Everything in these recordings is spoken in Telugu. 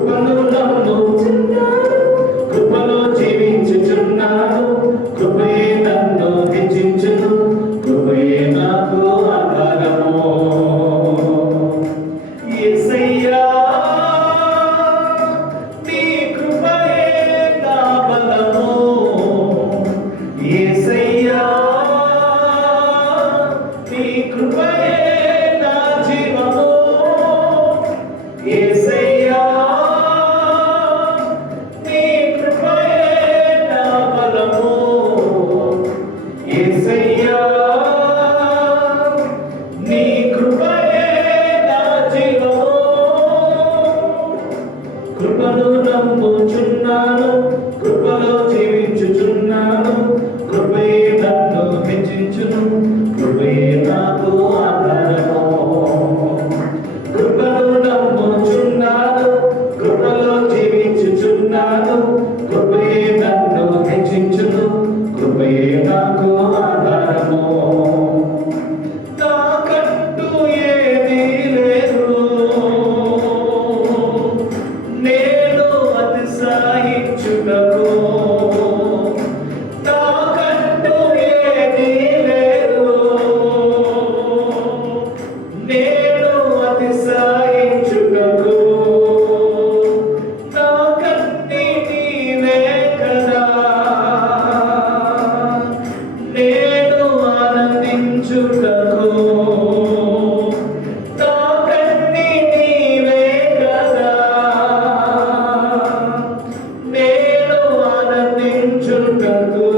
కృపను నమ్ముచున్నాను, కృపలో జీవించుచున్నాను. కృపయే నన్ను హెచ్చించును, కృపయే నాకు ఆధారము. యేసయ్యా నీ కృపయే నా బలము. యేసయ్యా నీ కృపయే నా జీవము. యేసయ్యా నీ కృపయే నా బలము. యేసయ్యా నీ కృపయే నా జీవము. కృపను నమ్ముచున్నాను, కృపలో జీవించుచున్నాను. కృపయే నన్ను హెచ్చించును, కృపయే నాకు ఆధారము. కృపను నమ్ముచున్నాను, కృపలో జీవించుచున్నాను. కృపయే నన్ను హెచ్చించును, కృపయే నాకు ఆధారము. నాకంటూ ఏదీ లేదు, నేను అతిశయించుటకు. నాకంటూ ఏదీ లేదు, నేను అతిశయించుటకు. నాకన్నీ నీవే కదా, నేను ఆనందించుటకు. నాకన్నీ నీవే కదా, నేను ఆనందించుటకు.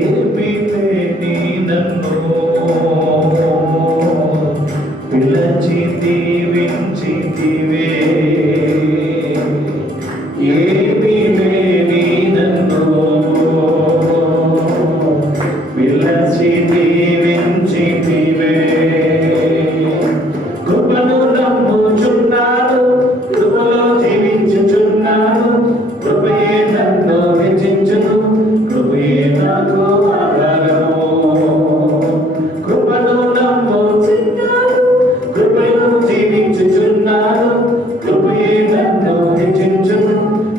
ఏమీ లేని నన్ను పిలచి దీవించితివే. ఏమీ లేని నన్ను పిలచి దీవించితివే. కృపను నమ్ముచున్నాను, కృపలో జీవించుచున్నాను. కృపయే నన్ను హెచ్చించును, కృపయే నాకు ఆధారము. కృపను నమ్ముచున్నాను, కృపలో జీవించుచున్నాను. కృపయే నన్ను హెచ్చించును,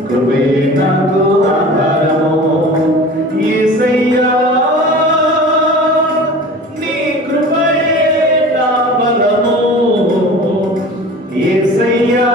కృపయే నాకు ఆధారము. యేసయ్యా నీ కృపయే నా బలము. యేసయ్యా